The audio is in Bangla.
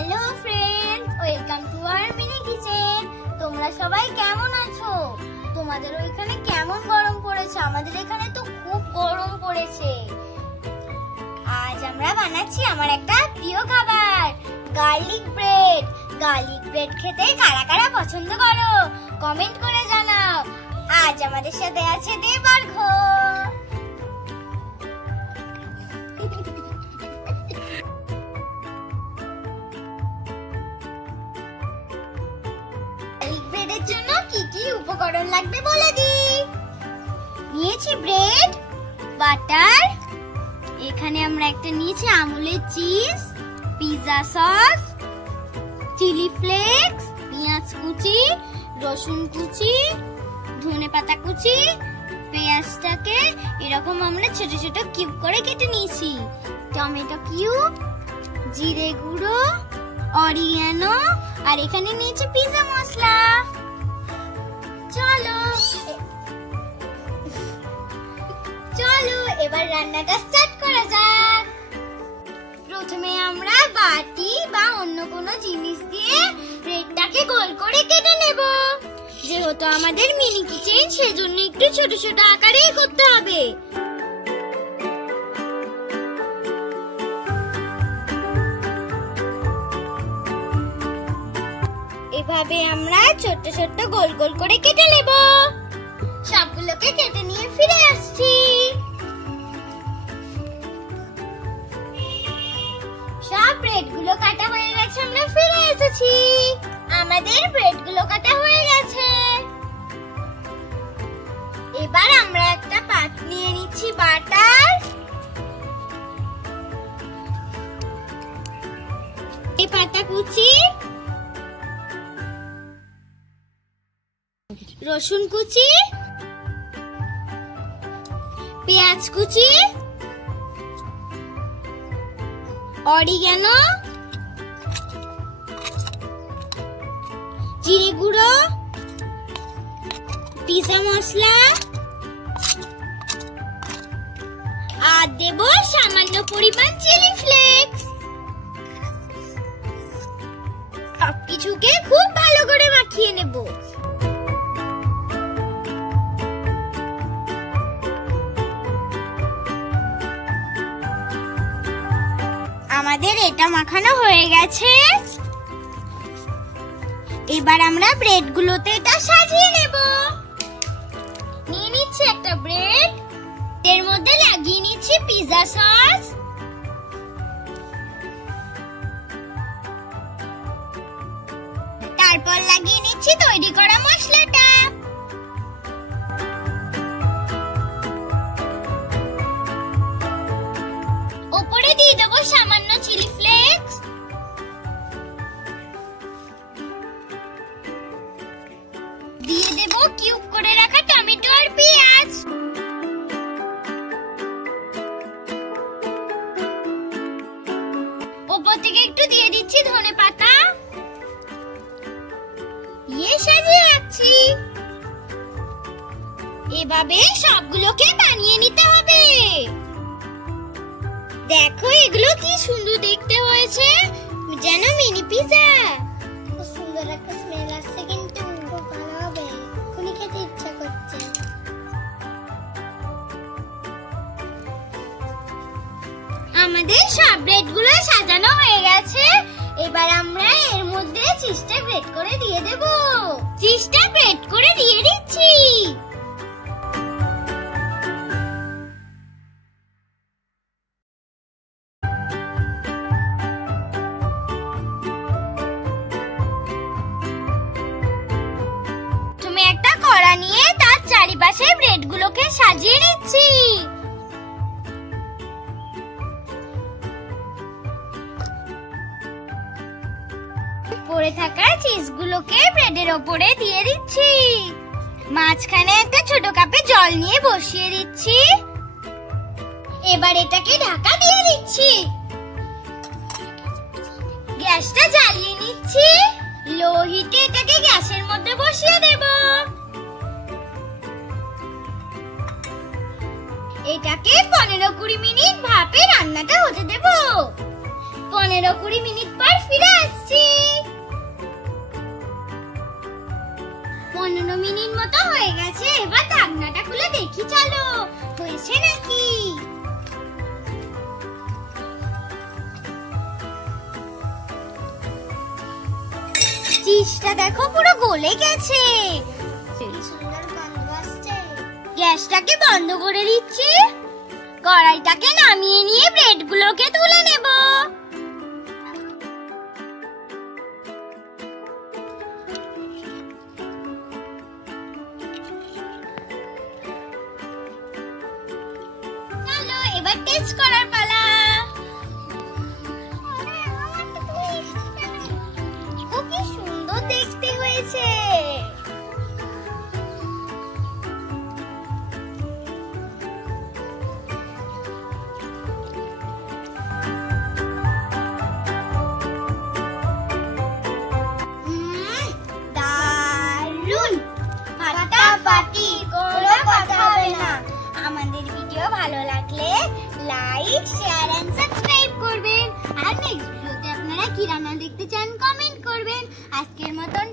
Hello friends, welcome to our mini kitchen. তোমরা সবাই কেমন আছো? তোমাদের ওইখানে কেমন গরম পড়েছে? আমাদের এখানে তো খুব গরম পড়েছে। আজ আমরা বানাচ্ছি আমার একটা প্রিয় খাবার, গার্লিক ব্রেড। গার্লিক ব্রেড খেতে কারা কারা পছন্দ করো কমেন্ট করে জানাও। আজ আমাদের সাথে আছে দেবার্ঘ। গার্লিক ব্রেডের জন্য কি কি উপকরণ লাগবে বলে দিই। নিয়েছি ব্রেড, বাটার, এখানে আমরা একটা নিয়েছি আমুলের cheese, pizza sauce, chilli flakes, পেঁয়াজ কুচি, রসুন কুচি, ধনেপাতা কুচি। পেঁয়াজটাকে এরকম আমরা ছোট ছোট কিউব করে কেটে নিয়েছি। টমেটো কিউব, জিরে গুঁড়ো, অরিগানো, আর এখানে নিয়েছি পিৎজা মশলা। চলো চলো এবার রান্নাটা স্টার্ট করা যাক। প্রথমে আমরা বাটি বা অন্য কোনো জিনিস দিয়ে ব্রেডটাকে গোল করে কেটে নেব। যেহেতু আমাদের মিনি কিচেন, সেজন্য একটু ছোট ছোট আকারেই করতে হবে। এভাবে আমরা ছোট ছোট গোল গোল করে কেটে নেব। সবগুলোকে কেটে নিয়ে ফিরে আসছি। সব ব্রেড গুলো কাটা হয়ে গেছে, আমরা ফিরে এসেছি। আমাদের ব্রেড গুলো কাটা হয়ে গেছে। এবার আমরা একটা পাত্র নিয়ে নিচ্ছি বাটার। এই পাতা কুচি, রসুন কুচি, পেঁয়াজ কুচি, অরিগানো, জিরে গুঁড়ো, পিৎজা মশলা, আর দেব সামান্য পরিমাণ চিলি ফ্লেক্স। সবকিছুকে খুব ভালো করে মাখিয়ে নেব। আমাদের এটা মাখানো হয়ে গেছে। এবার আমরা ব্রেড গুলোতে এটা সাজিয়ে নেব। নিয়ে নিচ্ছি একটা ব্রেড, এর মধ্যে লাগিয়ে নিচ্ছি পিৎজা সস, তারপর লাগিয়ে নিচ্ছি তৈরি করা মশলাটা। ওপরে দিয়ে দেব সামান্য চিলি ফ্লেক্স, দিয়ে দেব কিউব করে রাখা টমেটো আর পেঁয়াজ। ওপর থেকে একটু দিয়ে দিচ্ছি ধনেপাতা। সাজিয়ে রাখছি। এভাবে সবগুলোকে বানিয়ে নিতে হবে। দেখো এগুলো কি সুন্দর দেখতে হয়েছে, যেন মিনি পিৎজা। খুব সুন্দর একটা স্মেল আসছে, কিন্তু খুব ভালো হবে। এখনই খেতে ইচ্ছা করছে। আমাদের সব ব্রেড গুলো সাজানো হয়ে গেছে। এবার আমরা এর মধ্যে চিজটা গ্রেট করে দিয়ে দেব। চিজটা গ্রেট করে দিয়ে দিচ্ছি। তুমি একটা কড়া নিয়ে তার চারিপাশে ব্রেড গুলোকে সাজিয়ে নিচ্ছি। পড়ে থাকা চিজগুলোকে ব্রেডের ওপরে দিয়ে দিচ্ছি। মাঝখানে একটা ছোট কাপে জল নিয়ে বসিয়ে দিচ্ছি। এবার এটাকে ঢাকা দিয়ে দিচ্ছি। গ্যাসটা জ্বালিয়ে নিচ্ছি। লো হিটে এটাকে গ্যাসের মধ্যে বসিয়ে দেব। এটাকে 15-20 মিনিট ভাপে রান্নাটা হতে দেব। 15-20 মিনিট পর ফিরে আসছি। 15 মিনিট মতো হয়ে গেছে, এবার ঢাকনাটা খুলে দেখি চলো হয়েছে নাকি। চিজটা দেখো পুরো গলে গেছে। গ্যাসটাকে বন্ধ করে দিচ্ছি, কড়াইটাকে নামিয়ে নিয়ে ব্রেডগুলোকে তুলে নেব। চলো এবার টেস্ট করার পালা। ও কি সুন্দর দেখতে হয়েছে। দারুন, ফাটাফাটি, কোনো কথা হবে না। আমাদের ভিডিও ভালো লাগলে লাইক, শেয়ার এন্ড সাবস্ক্রাইব করবেন। আর নেক্সট ভিডিওতে আপনারা কি রান্না দেখতে চান কমেন্ট করবেন। আজকের মতন